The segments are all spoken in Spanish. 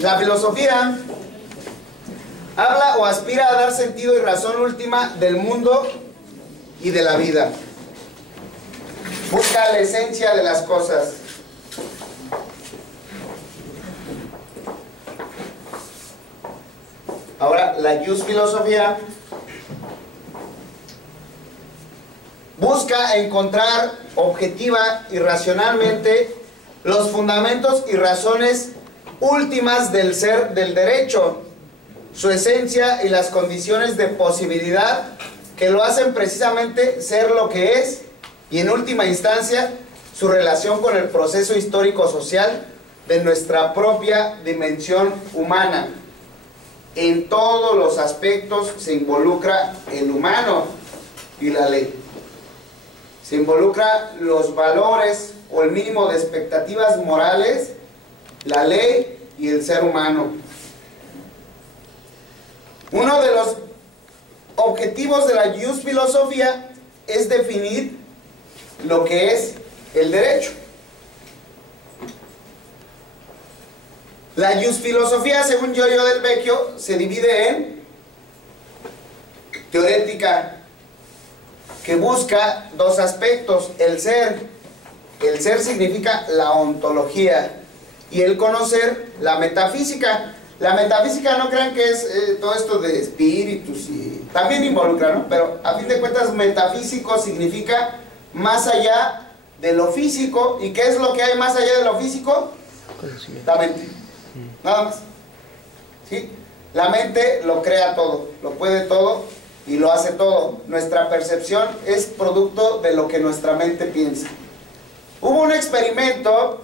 La filosofía habla o aspira a dar sentido y razón última del mundo y de la vida. Busca la esencia de las cosas. Ahora, la Jus Filosofía busca encontrar objetiva y racionalmente los fundamentos y razones últimas del ser del derecho, su esencia y las condiciones de posibilidad que lo hacen precisamente ser lo que es, y en última instancia su relación con el proceso histórico-social de nuestra propia dimensión humana. En todos los aspectos se involucra el humano y la ley. Se involucra los valores o el mínimo de expectativas morales, la ley y el ser humano. Uno de los objetivos de la Jus Filosofía es definir lo que es el derecho. La Jus Filosofía, según Giorgio Del Vecchio, se divide en teorética, que busca dos aspectos: el ser. El ser significa la ontología, y el conocer, la metafísica. La metafísica, no crean que es todo esto de espíritus, y también involucra, ¿no? Pero a fin de cuentas, metafísico significa más allá de lo físico. ¿Y qué es lo que hay más allá de lo físico? La mente. Nada más. ¿Sí? La mente lo crea todo, lo puede todo y lo hace todo. Nuestra percepción es producto de lo que nuestra mente piensa. Hubo un experimento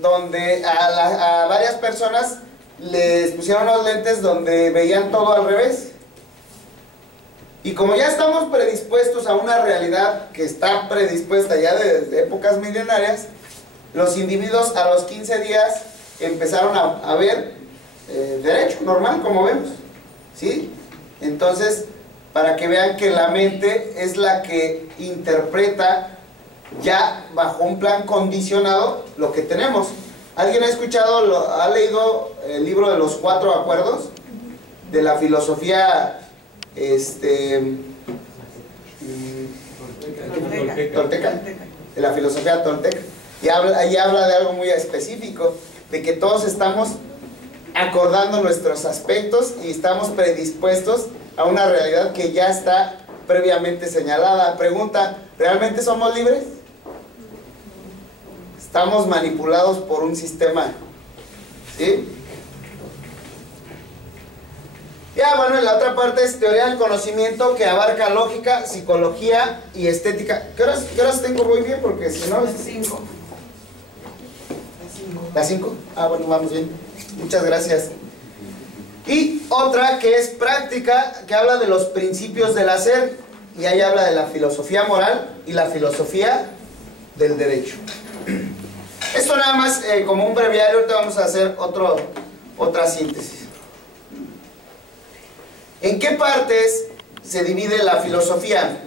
donde a varias personas les pusieron unos lentes donde veían todo al revés. Y como ya estamos predispuestos a una realidad que está predispuesta ya desde épocas milenarias, los individuos a los 15 días empezaron a ver derecho, normal, como vemos, ¿sí? Entonces, para que vean que la mente es la que interpreta ya bajo un plan condicionado lo que tenemos. ¿Alguien ha escuchado, ha leído el libro de los 4 acuerdos de la filosofía tolteca? De la filosofía tolteca. Y ahí habla de algo muy específico, de que todos estamos acordando nuestros aspectos y estamos predispuestos a una realidad que ya está previamente señalada. Pregunta: ¿realmente somos libres? Estamos manipulados por un sistema, ¿sí? Ya, bueno, en la otra parte es teoría del conocimiento, que abarca lógica, psicología y estética. ¿Qué horas tengo? Muy bien, porque si no... Las 5. ¿Las 5? Ah, bueno, vamos bien. Muchas gracias. Y otra que es práctica, que habla de los principios del hacer, y ahí habla de la filosofía moral y la filosofía del derecho. Esto nada más como un breviario. Ahorita vamos a hacer otra síntesis. ¿En qué partes se divide la filosofía?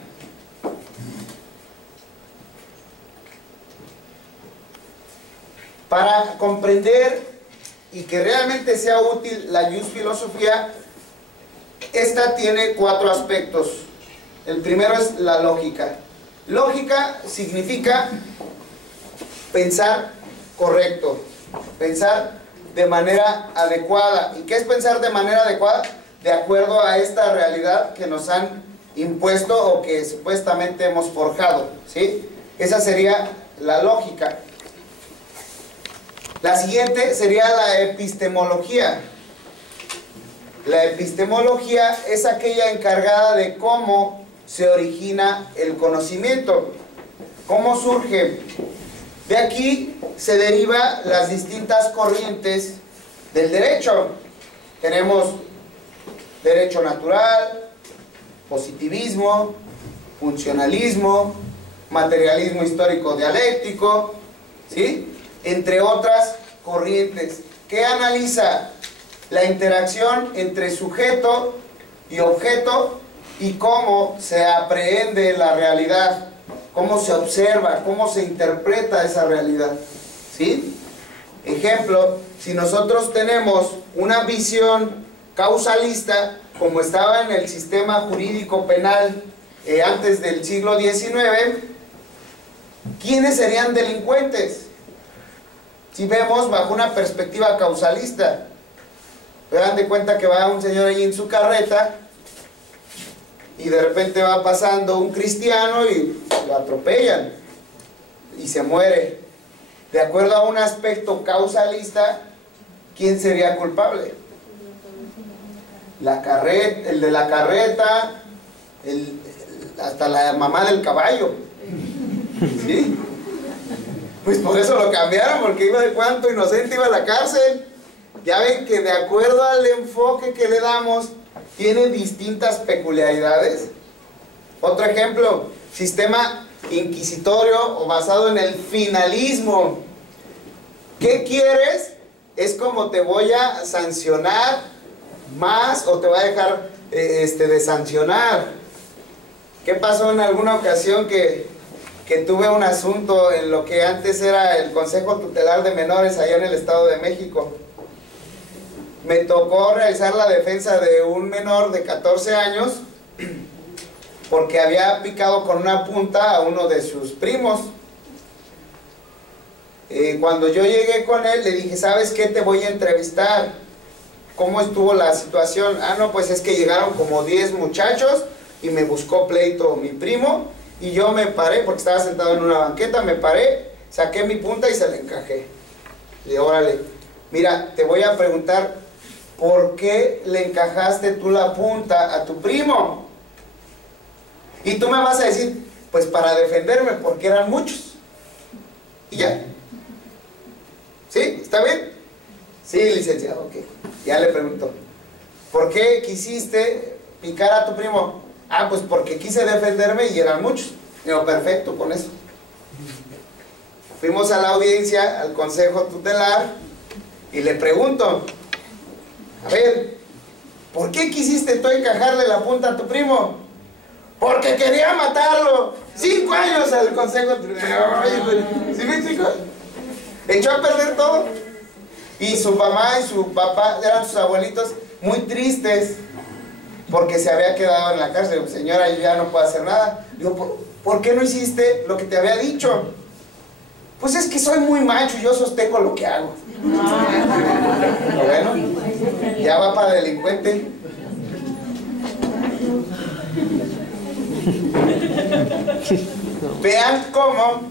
Para comprender y que realmente sea útil la Jus Filosofía, esta tiene 4 aspectos. El primero es la lógica. Lógica significa pensar correcto, pensar de manera adecuada. ¿Y qué es pensar de manera adecuada? De acuerdo a esta realidad que nos han impuesto o que supuestamente hemos forjado, ¿sí? Esa sería la lógica. La siguiente sería la epistemología. La epistemología es aquella encargada de cómo se origina el conocimiento, cómo surge. De aquí se derivan las distintas corrientes del derecho. Tenemos derecho natural, positivismo, funcionalismo, materialismo histórico dialéctico, ¿sí? Entre otras corrientes, que analiza la interacción entre sujeto y objeto y cómo se aprehende la realidad, cómo se observa, cómo se interpreta esa realidad, ¿sí? Ejemplo, si nosotros tenemos una visión causalista, como estaba en el sistema jurídico penal antes del siglo XIX, ¿quiénes serían delincuentes? Si vemos bajo una perspectiva causalista, dan de cuenta que va un señor allí en su carreta y de repente va pasando un cristiano y lo atropellan y se muere. De acuerdo a un aspecto causalista, ¿quién sería culpable? El de la carreta, hasta la mamá del caballo. ¿Sí? Pues por eso lo cambiaron, porque iba de cuánto inocente iba a la cárcel. Ya ven que de acuerdo al enfoque que le damos, tiene distintas peculiaridades. Otro ejemplo, sistema inquisitorio o basado en el finalismo. ¿Qué quieres? Es como te voy a sancionar más o te voy a dejar de sancionar. ¿Qué pasó en alguna ocasión que tuve un asunto en lo que antes era el Consejo Tutelar de Menores allá en el Estado de México? Me tocó realizar la defensa de un menor de 14 años porque había picado con una punta a uno de sus primos. Cuando yo llegué con él, le dije, ¿sabes qué? Te voy a entrevistar. ¿Cómo estuvo la situación? Ah, no, pues es que llegaron como 10 muchachos y me buscó pleito mi primo y yo me paré, porque estaba sentado en una banqueta, me paré, saqué mi punta y se la encajé. Le dije, órale, mira, te voy a preguntar, ¿por qué le encajaste tú la punta a tu primo? Y tú me vas a decir, pues para defenderme, porque eran muchos. Y ya. ¿Sí? ¿Está bien? Sí, licenciado, ok. Ya le preguntó, ¿por qué quisiste picar a tu primo? Ah, pues porque quise defenderme y eran muchos. Digo, perfecto, con eso. Fuimos a la audiencia, al Consejo Tutelar, y le pregunto, a ver, ¿por qué quisiste tú encajarle la punta a tu primo? Porque quería matarlo. 5 años al Consejo Tutelar. ¿Sí me explico? Echó a perder todo. Y su mamá y su papá eran sus abuelitos muy tristes porque se había quedado en la cárcel. Digo, señora, yo ya no puedo hacer nada. Digo, ¿por qué no hiciste lo que te había dicho? Pues es que soy muy macho y yo sostengo lo que hago. Bueno, ya va para delincuente. Vean cómo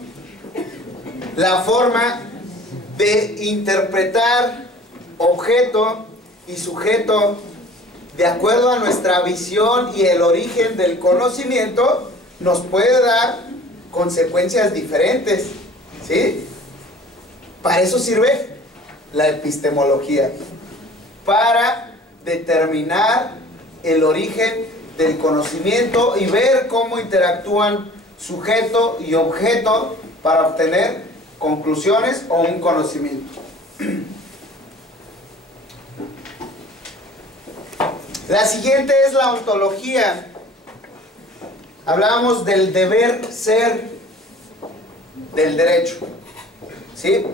la forma de interpretar objeto y sujeto de acuerdo a nuestra visión y el origen del conocimiento nos puede dar consecuencias diferentes, ¿sí? Para eso sirve la epistemología, para determinar el origen del conocimiento y ver cómo interactúan sujeto y objeto para obtener conclusiones o un conocimiento. La siguiente es la ontología. Hablábamos del deber ser del derecho, ¿sí?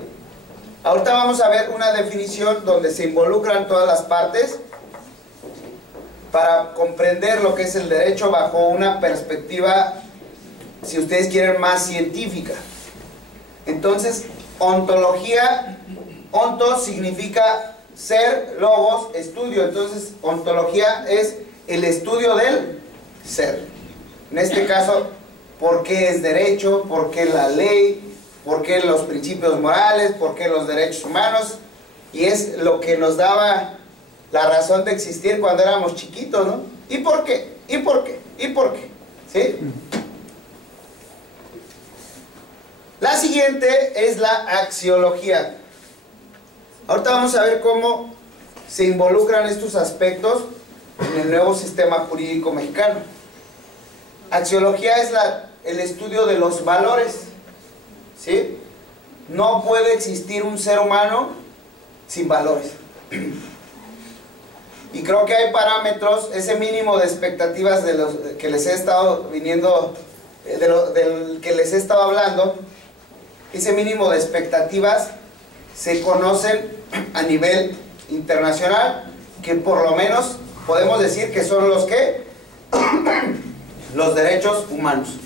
Ahorita vamos a ver una definición donde se involucran todas las partes para comprender lo que es el derecho bajo una perspectiva, si ustedes quieren, más científica. Entonces, ontología, onto significa ser, logos, estudio. Entonces, ontología es el estudio del ser. En este caso, ¿por qué es derecho? ¿Por qué la ley? ¿Por qué los principios morales? ¿Por qué los derechos humanos? Y es lo que nos daba la razón de existir cuando éramos chiquitos, ¿no? ¿Y por qué? ¿Y por qué? ¿Y por qué? ¿Sí? La siguiente es la axiología. Ahorita vamos a ver cómo se involucran estos aspectos en el nuevo sistema jurídico mexicano. Axiología es el estudio de los valores, ¿sí? No puede existir un ser humano sin valores. Y creo que hay parámetros, ese mínimo de expectativas de los que les he estado viniendo, del que les he estado hablando, ese mínimo de expectativas se conocen a nivel internacional, que por lo menos podemos decir que son los que los derechos humanos.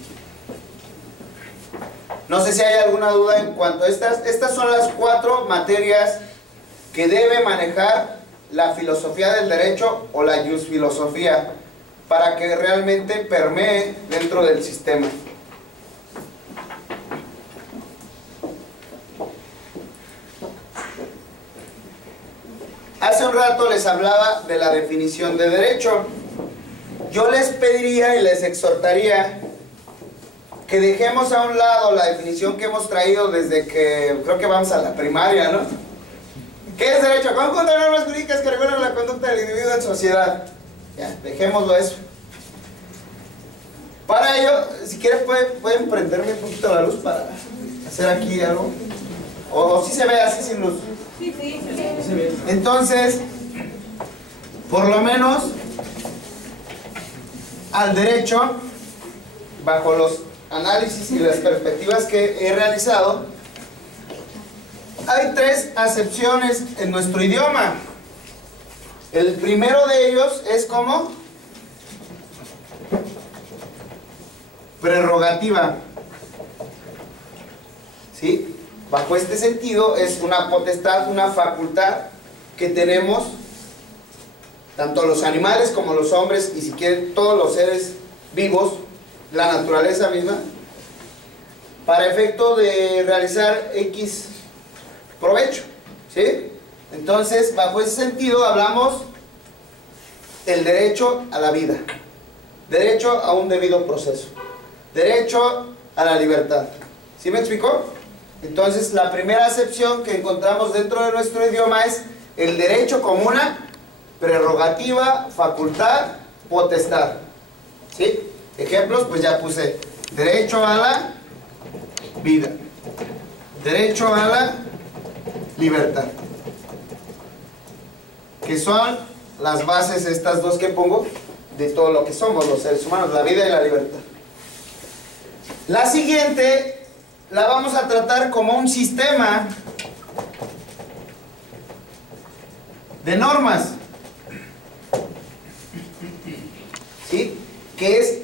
No sé si hay alguna duda en cuanto a estas son las 4 materias que debe manejar la filosofía del derecho o la jusfilosofía para que realmente permee dentro del sistema. Hace un rato les hablaba de la definición de derecho. Yo les pediría y les exhortaría que dejemos a un lado la definición que hemos traído desde que creo que vamos a la primaria, ¿no? ¿Qué es derecho? Conjunto de normas jurídicas que regulan la conducta del individuo en sociedad. Ya, dejémoslo eso. Para ello, si quieren pueden prenderme un poquito la luz para hacer aquí algo. O si se ve así sin luz. Sí. Entonces, por lo menos al derecho, bajo los análisis y las perspectivas que he realizado, hay 3 acepciones en nuestro idioma. El primero de ellos es como prerrogativa. ¿Sí? Bajo este sentido es una potestad, una facultad que tenemos tanto los animales como los hombres y si quieren todos los seres vivos, la naturaleza misma, para efecto de realizar X provecho, ¿sí? Entonces, bajo ese sentido hablamos del derecho a la vida, derecho a un debido proceso, derecho a la libertad. ¿Sí me explicó? Entonces, la primera acepción que encontramos dentro de nuestro idioma es el derecho como una prerrogativa, facultad, potestad. ¿Sí? Ejemplos, pues ya puse derecho a la vida, derecho a la libertad, que son las bases, estas 2 que pongo, de todo lo que somos los seres humanos, la vida y la libertad. La siguiente la vamos a tratar como un sistema de normas, ¿sí? Que es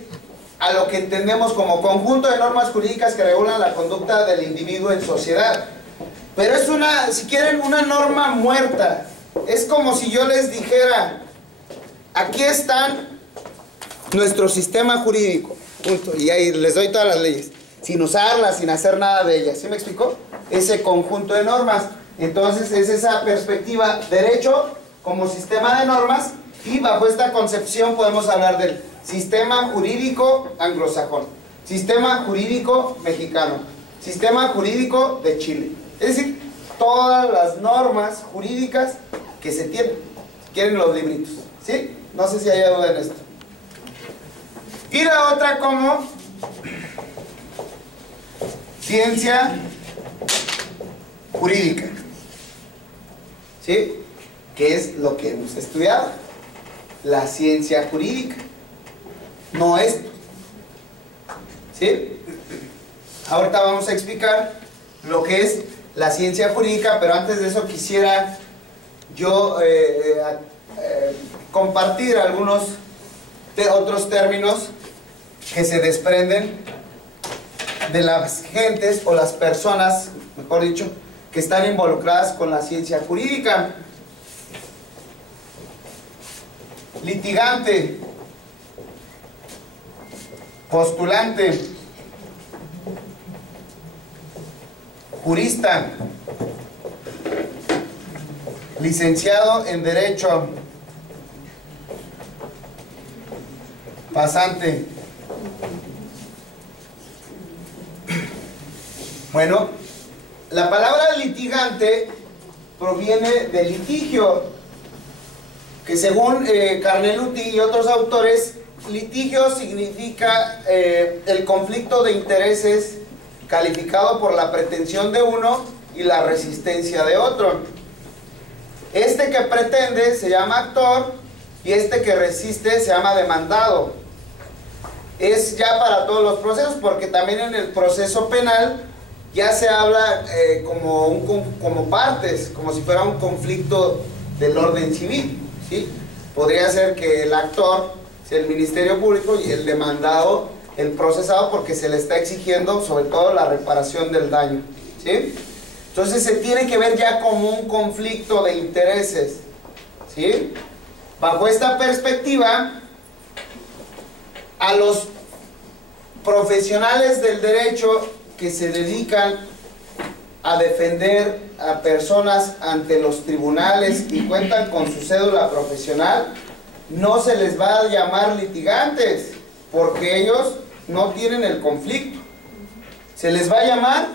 a lo que entendemos como conjunto de normas jurídicas que regulan la conducta del individuo en sociedad. Pero es si quieren, una norma muerta. Es como si yo les dijera, aquí están nuestro sistema jurídico, punto, y ahí les doy todas las leyes, sin usarlas, sin hacer nada de ellas. ¿Sí me explicó? Ese conjunto de normas. Entonces es esa perspectiva, derecho como sistema de normas, y bajo esta concepción podemos hablar del sistema jurídico anglosajón, sistema jurídico mexicano, sistema jurídico de Chile. Es decir, todas las normas jurídicas que se tienen, si quieren los libritos. ¿Sí? No sé si hay duda en esto. Y la otra como ciencia jurídica, ¿sí? Que es lo que hemos estudiado, la ciencia jurídica, no esto, ¿sí? Ahorita vamos a explicar lo que es la ciencia jurídica, pero antes de eso quisiera yo compartir algunos otros términos que se desprenden de las gentes o las personas, mejor dicho, que están involucradas con la ciencia jurídica. Litigante, postulante, jurista, licenciado en Derecho, pasante. Bueno, la palabra litigante proviene de litigio, que según Carneluti y otros autores, litigio significa el conflicto de intereses calificado por la pretensión de uno y la resistencia de otro. Este que pretende se llama actor y este que resiste se llama demandado. Es ya para todos los procesos, porque también en el proceso penal ya se habla como partes, como si fuera un conflicto del orden civil, ¿sí? Podría ser que el actor sea el Ministerio Público y el demandado el procesado, porque se le está exigiendo sobre todo la reparación del daño, ¿sí? Entonces se tiene que ver ya como un conflicto de intereses, ¿sí? Bajo esta perspectiva, a los profesionales del derecho que se dedican a defender a personas ante los tribunales y cuentan con su cédula profesional, no se les va a llamar litigantes, porque ellos no tienen el conflicto. Se les va a llamar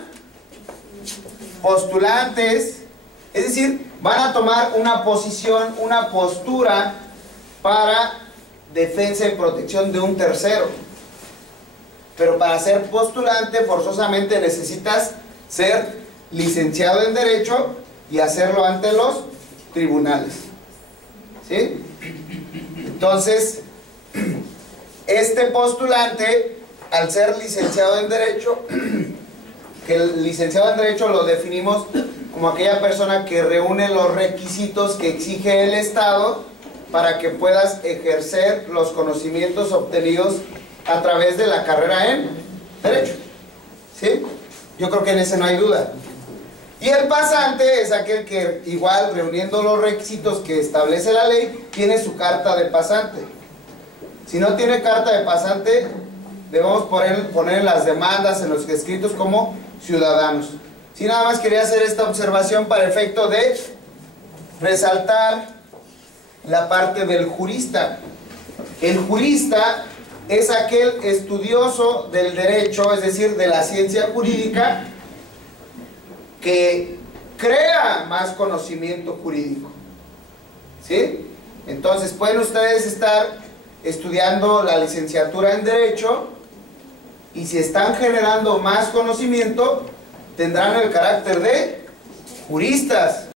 postulantes, es decir, van a tomar una posición, una postura para defensa y protección de un tercero. Pero para ser postulante forzosamente necesitas ser licenciado en Derecho y hacerlo ante los tribunales, ¿sí? Entonces, este postulante, al ser licenciado en Derecho, que el licenciado en Derecho lo definimos como aquella persona que reúne los requisitos que exige el Estado para que puedas ejercer los conocimientos obtenidos a través de la carrera en Derecho, ¿sí? Yo creo que en ese no hay duda. Y el pasante es aquel que, igual, reuniendo los requisitos que establece la ley, tiene su carta de pasante. Si no tiene carta de pasante, debemos poner en las demandas, en los escritos, como ciudadanos. Sí, nada más quería hacer esta observación para efecto de resaltar la parte del jurista. El jurista es aquel estudioso del derecho, es decir, de la ciencia jurídica, que crea más conocimiento jurídico, ¿sí? Entonces pueden ustedes estar estudiando la licenciatura en Derecho y si están generando más conocimiento, tendrán el carácter de juristas,